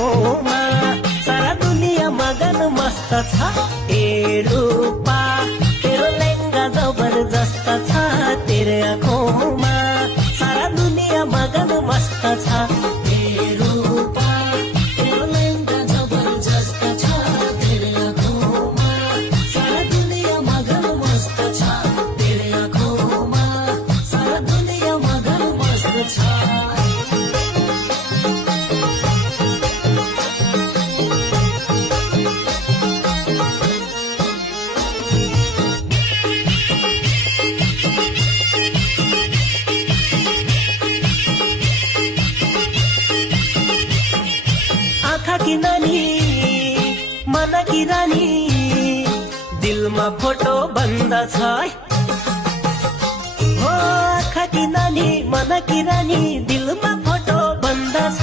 आँखोंमा सारा दुनिया मगन मस्त छ ए रूपा तेरो लहंगा जबरदस्त छ तेरे आँखोंमा सारा दुनिया मगन मस्त छ ए रूपा तेरो लहंगा जबरदस्त छ तेरे आँखोंमा सारा दुनिया मगन मस्त छ तेरे आँखोंमा सारा दुनिया मगन मस्त छ। आँखा की नानी मन की रानी दिलमा फोटो बन्दछ हो आँखा की नानी मन की रानी दिलमा फोटो बन्दछ